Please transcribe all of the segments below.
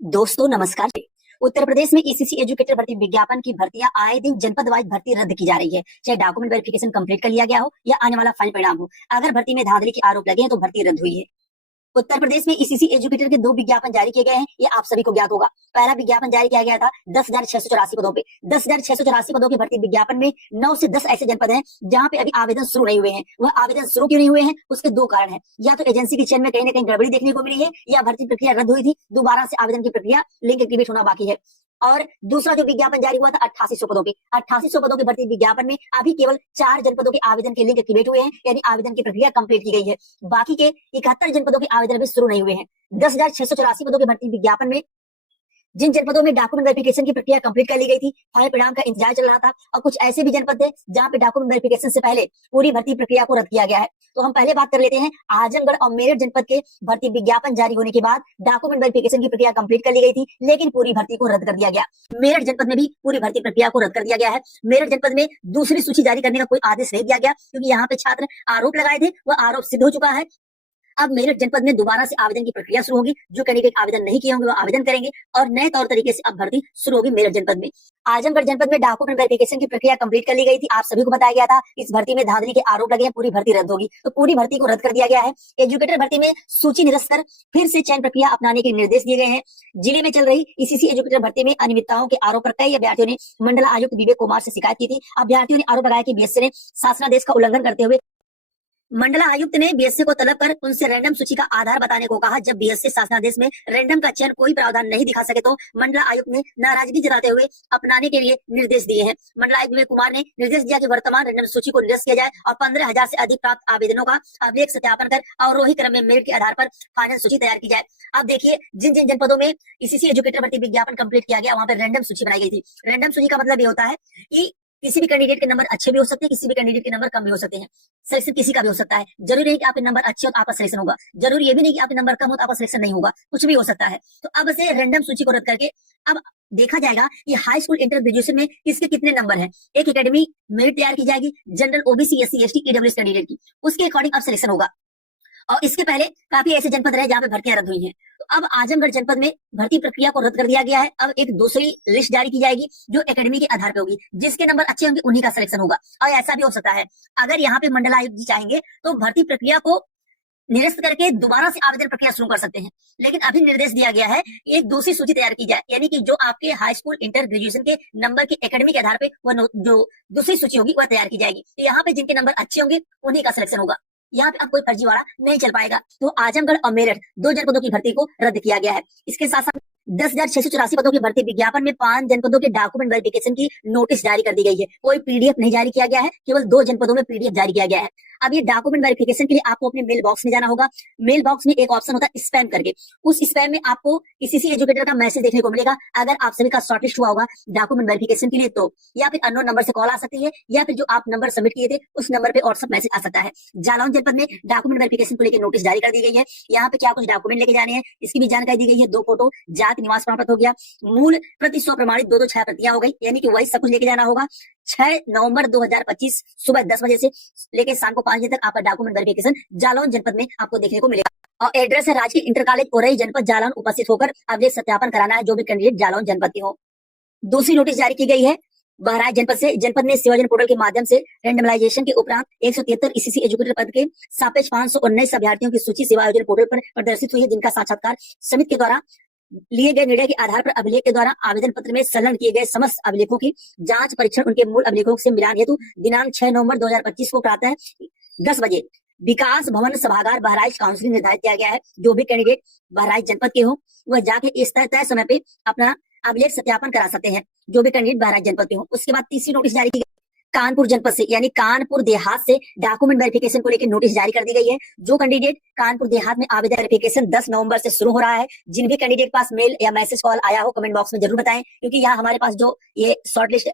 दोस्तों नमस्कार। उत्तर प्रदेश में ईसीसी एजुकेटर भर्ती विज्ञापन की भर्तियां आए दिन जनपद वाइज भर्ती रद्द की जा रही है, चाहे डॉक्यूमेंट वेरिफिकेशन कंप्लीट कर लिया गया हो या आने वाला फाइनल परिणाम हो। अगर भर्ती में धांधली के आरोप लगे हैं तो भर्ती रद्द हुई है। उत्तर प्रदेश में ईसीसी एजुकेटर के 2 विज्ञापन जारी किए गए हैं, ये आप सभी को ज्ञात होगा। पहला विज्ञापन जारी किया गया था 10,684 पदों पे। 10,684 पदों की भर्ती विज्ञापन में 9 से 10 ऐसे जनपद हैं जहां पे अभी आवेदन शुरू नहीं हुए हैं। वह आवेदन शुरू क्यों नहीं हुए हैं, उसके 2 कारण हैं। या तो एजेंसी की चयन में कहीं ना कहीं गड़बड़ी देखने को मिली है, या भर्ती प्रक्रिया रद्द हुई थी, दोबारा से आवेदन की प्रक्रिया लिंक एक्टिवेट होना बाकी है। और दूसरा जो विज्ञापन जारी हुआ था 8800 पदों पे, 8800 पदों की भर्ती विज्ञापन में अभी केवल 4 जनपदों के आवेदन के लिंक एक्टिवेट हुए हैं, यानी आवेदन की प्रक्रिया कंप्लीट की गई है। बाकी के 71 जनपदों के आवेदन अभी शुरू नहीं हुए हैं। 10,684 पदों की भर्ती विज्ञापन में जिन जनपदों में डॉक्यूमेंट वेरिफिकेशन की प्रक्रिया कंप्लीट कर ली गई थी, फाइनल परिणाम का इंतजार चल रहा था, और कुछ ऐसे भी जनपद थे जहां पे डॉक्यूमेंट वेरिफिकेशन से पहले पूरी भर्ती प्रक्रिया को रद्द किया गया है। तो हम पहले बात कर लेते हैं आजमगढ़ और मेरठ जनपद के भर्ती विज्ञापन जारी होने के बाद डॉक्यूमेंट वेरिफिकेशन की प्रक्रिया कंप्लीट कर ली गई थी, लेकिन पूरी भर्ती को रद्द कर दिया गया। मेरठ जनपद में भी पूरी भर्ती प्रक्रिया को रद्द कर दिया गया है। मेरठ जनपद में दूसरी सूची जारी करने का कोई आदेश नहीं दिया गया, क्योंकि यहाँ पे छात्र आरोप लगाए थे, वह आरोप सिद्ध हो चुका है। अब मेरठ जनपद में दोबारा से आवेदन की प्रक्रिया शुरू होगी। जो कैंडिडेट आवेदन नहीं किए होंगे वो आवेदन करेंगे, और नए तौर तरीके से अब भर्ती शुरू होगी मेरठ जनपद में। आजमगढ़ जनपद में डॉक्यूमेंट वेरिफिकेशन की प्रक्रिया कंप्लीट कर ली गई थी, आप सभी को बताया गया था इस भर्ती में धांधली के आरोप लगे हैं, पूरी भर्ती रद्द होगी, तो पूरी भर्ती को रद्द कर दिया गया है। एजुकेटर भर्ती में सूची निरस्त कर फिर से चयन प्रक्रिया अपनाने के निर्देश दिए गए हैं। जिले में चल रही ईसीसी एजुकेटर भर्ती में अनियमितताओं के आरोप पर कई अभ्यर्थियों ने मंडल आयुक्त विवेक कुमार से शिकायत की थी। अभ्यर्थियों ने आरोप लगाया कि बीएससी ने शासनादेश का उल्लंघन करते हुए मंडला आयुक्त ने बीएससी को तलब कर उनसे रैंडम सूची का आधार बताने को कहा। जब बीएससी शासनादेश में रैंडम का चयन कोई प्रावधान नहीं दिखा सके तो मंडला आयुक्त ने नाराजगी जताते हुए अपनाने के लिए निर्देश दिए हैं। मंडला आयुक्त विवेक कुमार ने निर्देश दिया कि वर्तमान रैंडम सूची को निरस्त किया जाए और 15,000 से अधिक प्राप्त आवेदनों का अभिलेख सत्यापन कर अवरोही क्रम में मेरिट के आधार पर फाइनल सूची तैयार की जाए। अब देखिए, जिन जिन जनपदों में ईसीसी एजुकेटर भर्ती विज्ञापन कंप्लीट किया गया वहां पर रैंडम सूची बनाई गई थी। रैंडम सूची का मतलब ये होता है कि किसी भी कैंडिडेट के नंबर अच्छे भी हो सकते हैं, किसी भी कैंडिडेट के नंबर कम भी हो सकते हैं। सिलेक्शन किसी का भी हो सकता है। जरूरी नहीं कि आपके नंबर अच्छे हो तो आपका सिलेक्शन होगा, जरूरी ये भी नहीं कि आपके नंबर कम हो तो आपका सिलेक्शन नहीं होगा, कुछ भी हो सकता है। तो अब से रैंडम सूची को रद्द करके अब देखा जाएगा कि हाई स्कूल इंटर ग्रेजुएशन में किसके कितने नंबर हैं। एक एकेडमी मेरिट तैयार की जाएगी general, OBC, SC, ST, EWS candidate की, उसके अकॉर्डिंग अब सिलेक्शन होगा। और इसके पहले काफी ऐसे जनपद रहे जहां पे भर्तियां रद्द हुई हैं। तो अब आजमगढ़ जनपद में भर्ती प्रक्रिया को रद्द कर दिया गया है। अब एक दूसरी लिस्ट जारी की जाएगी जो एकेडमी के आधार पर होगी, जिसके नंबर अच्छे होंगे उन्हीं का सिलेक्शन होगा। और ऐसा भी हो सकता है अगर यहाँ पे मंडलायुक्त जी चाहेंगे तो भर्ती प्रक्रिया को निरस्त करके दोबारा से आवेदन प्रक्रिया शुरू कर सकते हैं। लेकिन अभी निर्देश दिया गया है कि एक दूसरी सूची तैयार की जाए, यानी कि जो आपके हाई स्कूल इंटर ग्रेजुएशन के नंबर के एकेडमी के आधार पे वह जो दूसरी सूची होगी वह तैयार की जाएगी। तो यहाँ पे जिनके नंबर अच्छे होंगे उन्हीं का सिलेक्शन होगा। यहाँ पे अब कोई फर्जीवाड़ा नहीं चल पाएगा। तो आजमगढ़ और मेरठ 2 जनपदों की भर्ती को रद्द किया गया है। इसके साथ साथ 10,684 पदों की भर्ती विज्ञापन में 5 जनपदों के डॉक्यूमेंट वेरिफिकेशन की नोटिस जारी कर दी गई है। कोई पीडीएफ नहीं जारी किया गया है, केवल 2 जनपदों में पीडीएफ जारी किया गया है। अब ये डॉक्यूमेंट वेरिफिकेशन के लिए आपको अपने मेल बॉक्स में जाना होगा। मेल बॉक्स में एक ऑप्शन होता है स्पैम करके, उस स्पैम में आपको ईसीसी एजुकेटर का मैसेज देखने को मिलेगा। अगर आप सभी का शॉर्टलिस्ट हुआ होगा डॉक्यूमेंट वेरिफिकेशन के लिए तो, या फिर अननोन नंबर से कॉल आ सकती है, या फिर जो आप नंबर सबमिट किए थे उस नंबर पे व्हाट्सएप मैसेज आ सकता है। जालौन जनपद में डॉक्यूमेंट वेरिफिकेशन को लेकर नोटिस जारी कर दी गई है। यहाँ पे क्या कुछ डॉक्यूमेंट लेके जाने हैं इसकी भी जानकारी दी गई है। 2 फोटो, जाति निवास प्रमाण पत्र हो गया, मूल प्रति स्व प्रमाणित 2 छाया प्रतियां हो गई, यानी कि वही सब कुछ लेके जाना होगा। 6 नवंबर 2025 सुबह 10 बजे से लेकर शाम को 5 बजे तक आपका डॉक्यूमेंट वेरिफिकेशन जालौन जनपद में आपको देखने को मिलेगा। और एड्रेस है राजकीय इंटर कॉलेज ओरई जनपद जालौन, उपस्थित होकर अभिलेख सत्यापन कराना है जो भी कैंडिडेट जालौन जनपद के हो। दूसरी नोटिस जारी की गई है बहराइच जनपद से। जनपद में सेवाजन पोर्टल के माध्यम से रैंडमलाइजेशन के उपरांत 173 ईसीसी एजुकेटर पद के सापेक्ष 519 अभ्यर्थियों की सूची सेवा आयोजन पोर्टल पर प्रदर्शित हुई है, जिनका साक्षात्कार समिति के द्वारा लिए गए निर्णय के आधार पर अभिलेख के द्वारा आवेदन पत्र में संलग्न किए गए समस्त अभिलेखों की जांच परीक्षण उनके मूल अभिलेखों से मिलान हेतु दिनांक 6 नवंबर 2025 को प्रातः 10 बजे विकास भवन सभागार बहराइच काउंसिलिंग निर्धारित किया गया है। जो भी कैंडिडेट बहराइच जनपद के हो वह जाके इस तय समय पे अपना अभिलेख सत्यापन करा सकते हैं, जो भी कैंडिडेट बहराइच जनपद के हो। उसके बाद तीसरी नोटिस जारी की गई कानपुर जनपद से, यानी कानपुर देहात से डॉक्यूमेंट वेरिफिकेशन को लेकर नोटिस जारी कर दी गई है। जो कैंडिडेट कानपुर देहात में आवेदन वेरिफिकेशन 10 नवंबर से शुरू हो रहा है, जिन भी कैंडिडेट पास मेल या मैसेज कॉल आया हो कमेंट बॉक्स में जरूर बताएं, क्योंकि यहाँ हमारे पास जो ये शॉर्टलिस्ट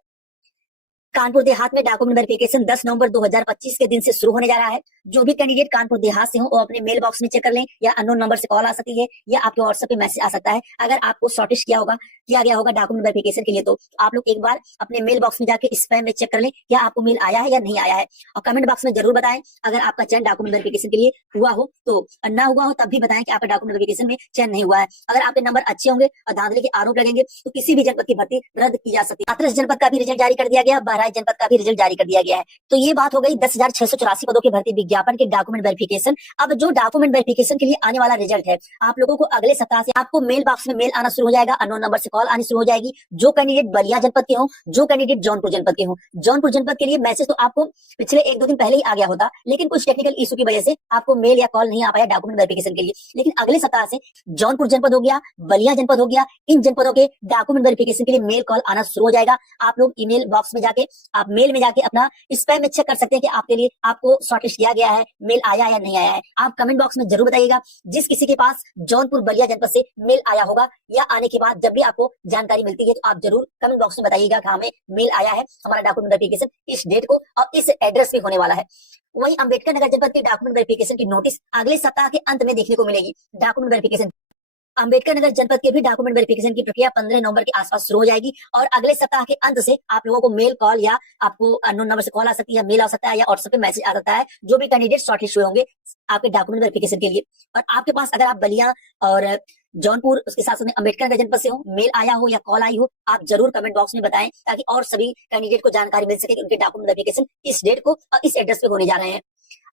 कानपुर देहात में डॉक्यूमेंट वेरिफिकेशन 10 नवंबर 2025 के दिन से शुरू होने जा रहा है। जो भी कैंडिडेट कानपुर देहात से हो वो अपने मेल बॉक्स में चेक कर लें, या अननोन नंबर से कॉल आ सकती है या आपके व्हाट्सएप पे मैसेज आ सकता है। अगर आपको शॉर्टलिस्ट किया होगा किया गया होगा डॉक्यूमेंट वेरिफिकेशन के लिए, तो आप लोग एक बार अपने मेल बॉक्स में जाके स्पैम में चेक कर लें क्या आपको मेल आया है या नहीं आया है। और कमेंट बॉक्स में जरूर बताएं अगर आपका चयन डॉक्यूमेंट वेरिफिकेशन के लिए हुआ हो तो, ना हुआ हो तब भी बताएं कि आपका डॉक्यूमेंट वेरिफिकेशन में चयन नहीं हुआ है। अगर आपके नंबर अच्छे होंगे और धांधली के आरोप लगेंगे तो किसी भी जनपद की भर्ती रद्द की जा सकती है। हाथरस जनपद का भी रिजल्ट जारी कर दिया गया, बहराइच जनपद का भी रिजल्ट जारी कर दिया गया है। तो ये बात हो गई 10,684 पदों की भर्ती विज्ञापन के डॉक्यूमेंट वेरिफिकेशन। अब जो डॉक्यूमेंट वेरिफिकेशन के लिए आने वाला रिजल्ट है, आप लोगों को अगले सप्ताह से आपको मेल बॉक्स में मेल आना शुरू हो जाएगा, अननोन नंबर से कॉल आनी शुरू हो जाएगी। जो कैंडिडेट बलिया जनपद के हो, जो कैंडिडेट जौनपुर जनपद के हो, जौनपुर जनपद के लिए मैसेज तो आपको पिछले 1-2 दिन पहले ही आ गया होता, लेकिन कुछ टेक्निकल इशू की वजह से आपको मेल या कॉल नहीं आ पाया डॉक्यूमेंट वेरिफिकेशन के लिए। लेकिन अगले सप्ताह से जौनपुर जनपद हो गया, बलिया जनपद हो गया, इन जनपदों के डॉक्यूमेंट वेरिफिकेशन के लिए मेल कॉल आना शुरू हो जाएगा। आप लोग ईमेल बॉक्स में जाके, आप मेल में जाके अपना स्पैम में चेक कर सकते हैं कि आपके लिए आपको शॉर्टलिस्ट किया गया है, मेल आया या नहीं आया है। आप कमेंट बॉक्स में जरूर बताइएगा जिस किसी के पास जौनपुर बलिया जनपद से मेल आया होगा, या आने के बाद जब भी आपको जानकारी मिलती है तो आप जरूर कमेंट बॉक्स में बताइएगा कि हमें मेल आया है, हमारा डॉक्यूमेंट वेरिफिकेशन इस डेट को और इस एड्रेस पे होने वाला है। वहीं अंबेडकर नगर जनपद के डॉक्यूमेंट वेरिफिकेशन की नोटिस अगले सप्ताह के अंत में देखने को मिलेगी। डॉक्यूमेंट वेरिफिकेशन अंबेडकर नगर जनपद के भी डॉक्यूमेंट वेरिफिकेशन की प्रक्रिया 15 नवंबर के आसपास शुरू हो जाएगी और अगले सप्ताह के अंत से आप लोगों को मेल कॉल या आपको अननोन नंबर से कॉल आ सकती है, मेल आ सकता है या व्हाट्सएप पे मैसेज आ सकता है, जो भी कैंडिडेट शॉर्टलिस्ट हुए होंगे आपके डॉक्यूमेंट वेरिफिकेशन के लिए। और आपके पास अगर आप बलिया और जौनपुर उसके साथ साथ अंबेडकर नगर जनपद से हो, मेल आया हो या कॉल आई हो, आप जरूर कमेंट बॉक्स में बताएं ताकि और सभी कैंडिडेट को जानकारी मिल सके कि उनके डॉक्यूमेंट वेरिफिकेशन इस डेट को और इस एड्रेस पे होने जा रहे हैं।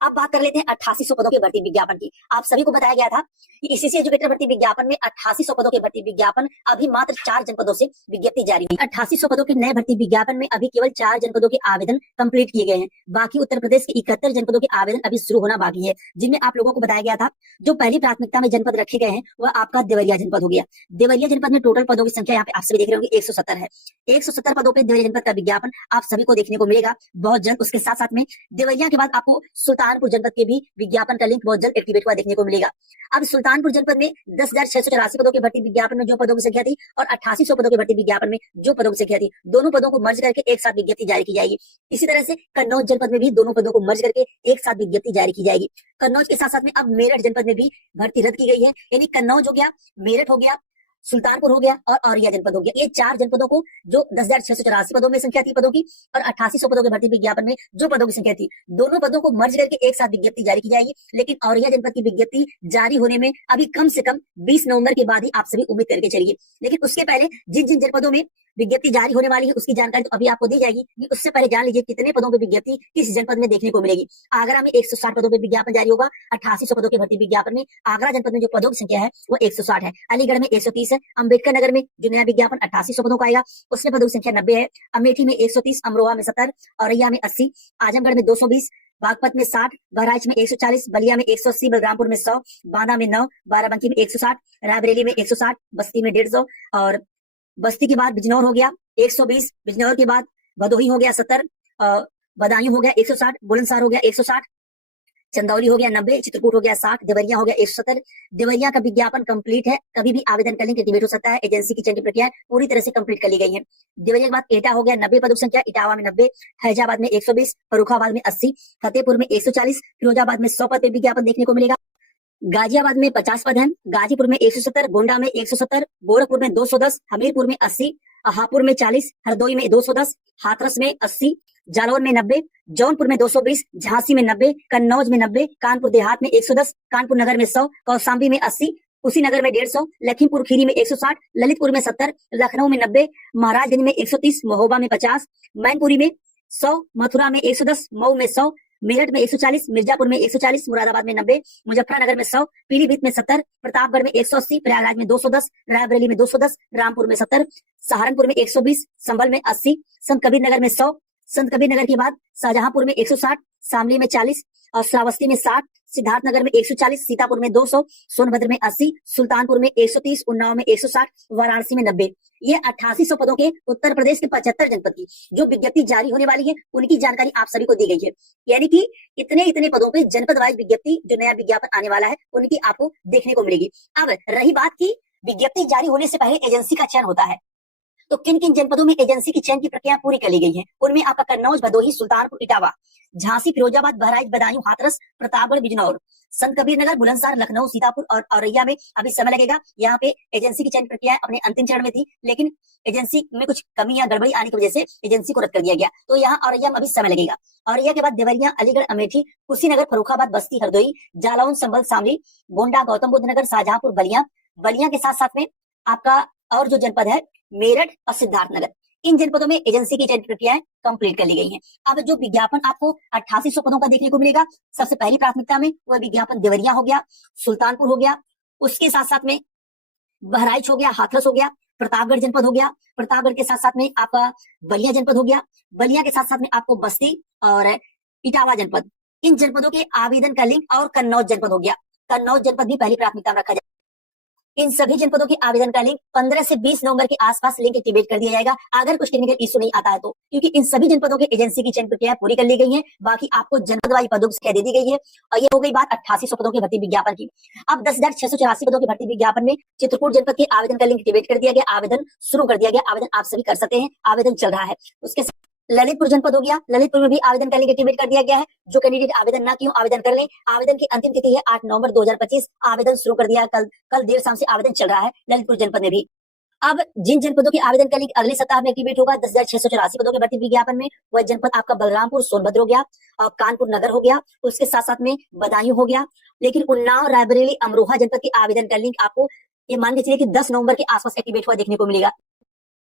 अब बात कर लेते हैं 8800 पदों के भर्ती विज्ञापन की। आप सभी को बताया गया था कि ईसीसी एजुकेटर भर्ती विज्ञापन में 8800 पदों के भर्ती विज्ञापन अभी मात्र 4 जनपदों से विज्ञप्ति जारी हुई। 8800 पदों के नए भर्ती विज्ञापन में अभी केवल 4 जनपदों के आवेदन कंप्लीट किए गए हैं। बाकी उत्तर प्रदेश के 71 जनपदों के आवेदन अभी शुरू होना बाकी है, जिनमें आप लोगों को बताया गया था जो पहली प्राथमिकता में जनपद रखे गए हैं वह आपका देवरिया जनपद हो गया। देवरिया जनपद में टोटल पदों की संख्या यहाँ पे आप सभी देख रहे होंगे 170 है। 170 पदों पे देवरिया जनपद का विज्ञापन आप सभी को देखने को मिलेगा बहुत जल्द। उसके साथ साथ में देवरिया के बाद आपको सुल्तानपुर जनपद के भी विज्ञापन का लिंक बहुत जल्द एक्टिवेट हुआ देखने को मिलेगा। अब सुल्तानपुर जनपद में 10,684 पदों के भर्ती विज्ञापन में जो पदों की संख्या थी और 8800 पदों के भर्ती विज्ञापन में जो पदों की संख्या थी, दोनों पदों को मर्ज करके एक साथ विज्ञप्ति जारी की जाएगी। इसी तरह से कन्नौज जनपद में भी दोनों पदों को मर्ज करके एक साथ विज्ञप्ति जारी की जाएगी। कन्नौज के साथ साथ में अब मेरठ जनपद में भी भर्ती रद्द की गई है, यानी कन्नौज हो गया, मेरठ हो गया, सुल्तानपुर हो गया और औरैया जनपद हो गया। ये 4 जनपदों को जो 10,684 पदों में संख्या थी पदों की और 8800 पदों के भर्ती विज्ञापन में जो पदों की संख्या थी, दोनों पदों को मर्ज करके एक साथ विज्ञप्ति जारी की जाएगी। लेकिन औरैया जनपद की विज्ञप्ति जारी होने में अभी कम से कम 20 नवंबर के बाद ही आप सभी उम्मीद करके चलिए। लेकिन उसके पहले जिन जिन जनपदों में विज्ञप्ति जारी होने वाली है उसकी जानकारी तो अभी आपको दी जाएगी। उससे पहले जान लीजिए कितने पदों पर विज्ञप्ति किस जनपद में देखने को मिलेगी। आगरा में 160 पदों पर विज्ञापन जारी होगा। 8800 पदों के भर्ती विज्ञापन में आगरा जनपद में जो पदों की संख्या है वो 160 है। अलीगढ़ में 130 है। अम्बेडकर नगर में जो नया विज्ञापन 8800 पदों का आएगा उसमें पदों की संख्या 90 है। अमेठी में 130, अमरोहा में 70, औरैया में 80, आजमगढ़ में 220, बागपत में 60, बहराइच में 140, बलिया में 180, बलरामपुर में 100, बांदा में 9, बाराबंकी में 160, रायबरेली में 160, बस्ती में 150 और बस्ती के बाद बिजनौर हो गया 120, बिजनौर के बाद भदोही हो गया 70, बदायूं हो गया 160, बुलंदशहर हो गया 160, चंदौली हो गया 90, चित्रकूट हो गया 60, देवरिया हो गया 170। देवरिया का विज्ञापन कंप्लीट है, कभी भी आवेदन का लिंक एक्टिवेट हो सकता है। एजेंसी की चयन की प्रक्रिया पूरी तरह से कंप्लीट कर ली गई है। देवरिया के बाद एटा हो गया 90 पदों की संख्या, इटावा में 90, फैजाबाद में 120, फर्रुखाबाद में 80, फतेहपुर में 140, फिरोजाबाद में 100 पद पे विज्ञापन देखने को मिलेगा। गाजियाबाद में 50 पद हैं, गाजीपुर में 170, गोंडा में 170, गोरखपुर में 210, हमीरपुर में 80, हापुड़ में 40, हरदोई में 210, हाथरस में 80, जालौर में 90, जौनपुर में 220, झांसी में 90, कन्नौज में 90, कानपुर देहात में 110, कानपुर नगर में 100, कौशाम्बी में 80, कुशीनगर में 150, लखीमपुर खीरी में 160, ललितपुर में 70, लखनऊ में 90, महाराजगंज में 130, महोबा में 50, मैनपुरी में 100, मथुरा में 110, मऊ में 100, मेरठ में 140, मिर्जापुर में 140, मुरादाबाद में 90, मुजफ्फरनगर में 100, पीलीभीत में 70, प्रतापगढ़ में 180, प्रयागराज में 210, रायबरेली में 210, रामपुर में 70, सहारनपुर में 120, संभल में 80, संत कबीर नगर में 100, संत कबीर नगर के बाद शाहजहांपुर में 160, शामली में 40 और श्रावस्ती में 60, सिद्धार्थनगर में 140, सीतापुर में 200, सोनभद्र में 80, सुल्तानपुर में 130, उन्नाव में 160, वाराणसी में 90। ये 8800 पदों के उत्तर प्रदेश के 75 जनपद की जो विज्ञप्ति जारी होने वाली है उनकी जानकारी आप सभी को दी गई है। यानी कि इतने इतने पदों पे जनपद वाइज विज्ञप्ति जो नया विज्ञापन आने वाला है उनकी आपको देखने को मिलेगी। अब रही बात की विज्ञप्ति जारी होने से पहले एजेंसी का चयन होता है, तो किन किन जनपदों में एजेंसी की चयन की प्रक्रिया पूरी कर ली गई है? उनमें आपका कन्नौज, भदोही, सुल्तानपुर, इटावा, झांसी, फिरोजाबाद, बहराइच, बदायूं, हाथरस, प्रतापगढ़, बिजनौर, संत कबीर नगर, बुलंदशहर, लखनऊ, सीतापुर और औरैया में अभी समय लगेगा। यहाँ पे एजेंसी की चयन प्रक्रिया अपने अंतिम चरण में थी, लेकिन एजेंसी में कुछ कमी या गड़बड़ी आने की वजह से एजेंसी को रद्द कर दिया गया। तो यहाँ औरैया में अभी समय लगेगा। औरैया के बाद देवरिया, अलीगढ़, अमेठी, कुशीनगर, फर्रुखाबाद, बस्ती, हरदोई, जालौन, संभल, शामली, गोंडा, गौतम बुद्ध नगर, शाहजहांपुर, बलिया, बलिया के साथ साथ में आपका और जो जनपद है मेरठ और सिद्धार्थनगर, इन जनपदों में एजेंसी की चयन प्रक्रियाएं कंप्लीट कर ली गई हैं। अब जो विज्ञापन आपको 8800 पदों का देखने को मिलेगा, सबसे पहली प्राथमिकता में वह विज्ञापन देवरिया हो गया, सुल्तानपुर हो गया, उसके साथ साथ में बहराइच हो गया, हाथरस हो गया, प्रतापगढ़ जनपद हो गया, प्रतापगढ़ के साथ साथ में आपका बलिया जनपद हो गया, बलिया के साथ साथ में आपको बस्ती और इटावा जनपद, इन जनपदों के आवेदन का लिंक, और कन्नौज जनपद हो गया, कन्नौज जनपद भी पहली प्राथमिकता में रखा जाए। इन सभी जनपदों के आवेदन का लिंक 15 से 20 नवंबर के आसपास लिंक एक्टिवेट कर दिया जाएगा, अगर कुछ टेक्निकल इशू नहीं आता है तो, क्योंकि इन सभी जनपदों के एजेंसी की चयन प्रक्रिया पूरी कर ली गई है। बाकी आपको जनपद वाइज पदों की संख्या दे दी गई है। और ये हो गई बात 8800 पदों की भर्ती विज्ञापन की। अब 10,684 पदों की भर्ती विज्ञापन में चित्रकूट जनपद के आवेदन का लिंक एक्टिवेट कर दिया गया, आवेदन शुरू कर दिया गया, आवेदन आप सभी कर सकते हैं, आवेदन चल रहा है। उसके ललितपुर जनपद हो गया, ललितपुर में भी आवेदन का लिंक एक्टिवेट कर दिया गया है। जो कैंडिडेट आवेदन ना किए आवेदन कर लें। आवेदन की अंतिम तिथि है 8 नवंबर 2025। आवेदन शुरू कर दिया, कल देर शाम से आवेदन चल रहा है ललितपुर जनपद में भी। अब जिन जनपदों के आवेदन का लिंक अगले सप्ताह में एक्टिवेट होगा 10,684 पदों के भर्ती विज्ञापन में, वह जनपद आपका बलरामपुर, सोनभद्र हो गया और कानपुर नगर हो गया, उसके साथ साथ में बदायूं हो गया। लेकिन उन्नाव, रायबरेली, अमरोहा जनपद के आवेदन का लिंक आपको ये मान के चलिए कि 10 नवंबर के आसपास एक्टिवेट हुआ देखने को मिलेगा।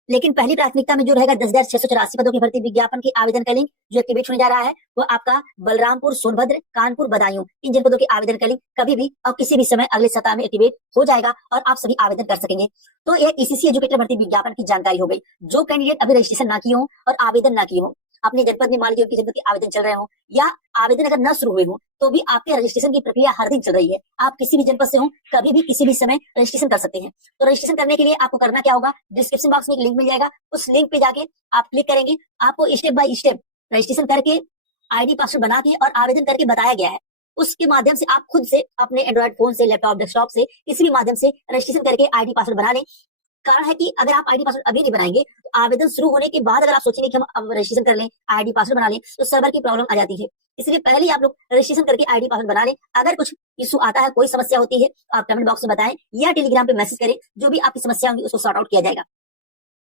लेकिन पहली प्राथमिकता में जो रहेगा 10,684 पदों की भर्ती विज्ञापन के आवेदन का लिंक जो एक्टिवेट होने जा रहा है, वो आपका बलरामपुर, सोनभद्र, कानपुर, बदायूं, इन जनपदों के आवेदन का लिंक कभी भी और किसी भी समय अगले सप्ताह में एक्टिवेट हो जाएगा और आप सभी आवेदन कर सकेंगे। तो ये ईसीसी एजुकेटर भर्ती विज्ञापन की जानकारी हो गई। जो कैंडिडेट अभी रजिस्ट्रेशन ना किए हो और आवेदन ना किए हो, अपने जनपद में मान लीजिए उनकी जनपद के आवेदन चल रहे हो या आवेदन अगर न शुरू हुए हो, तो भी आपके रजिस्ट्रेशन की प्रक्रिया हर दिन चल रही है। आप किसी भी जनपद से हो, कभी भी किसी भी समय रजिस्ट्रेशन कर सकते हैं। तो रजिस्ट्रेशन करने के लिए आपको करना क्या होगा, डिस्क्रिप्शन बॉक्स में एक लिंक मिल जाएगा, उस लिंक पे जाके आप क्लिक करेंगे, आपको स्टेप बाय स्टेप रजिस्ट्रेशन करके आईडी पासवर्ड बना के और आवेदन करके बताया गया है। उसके माध्यम से आप खुद से अपने एंड्रॉइड फोन से, लैपटॉप, डेस्कटॉप से, किसी भी माध्यम से रजिस्ट्रेशन करके आईडी पासवर्ड बना लें। कारण है कि अगर आप आईडी पासवर्ड अभी नहीं बनाएंगे तो आवेदन शुरू होने के बाद अगर आप सोचेंगे कि हम अब रजिस्ट्रेशन कर लें, आईडी पासवर्ड बना लें, तो सर्वर की प्रॉब्लम आ जाती है। इसलिए पहले ही आप लोग रजिस्ट्रेशन करके आईडी पासवर्ड बना लें। अगर कुछ इशू आता है, कोई समस्या होती है, तो आप कमेंट बॉक्स में बताएं या टेलीग्राम पे मैसेज करें, जो भी आपकी समस्या होगी उसको सॉर्ट आउट किया जाएगा।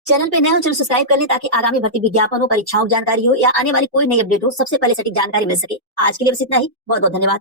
चैनल पे नए हो, चैनल सब्सक्राइब कर लें ताकि आगामी भर्ती विज्ञापन हो, परीक्षाओं की जानकारी हो या आने वाली कोई नई अपडेट हो, सबसे पहले सटीक जानकारी मिल सके। आज के लिए बस इतना ही। बहुत बहुत धन्यवाद।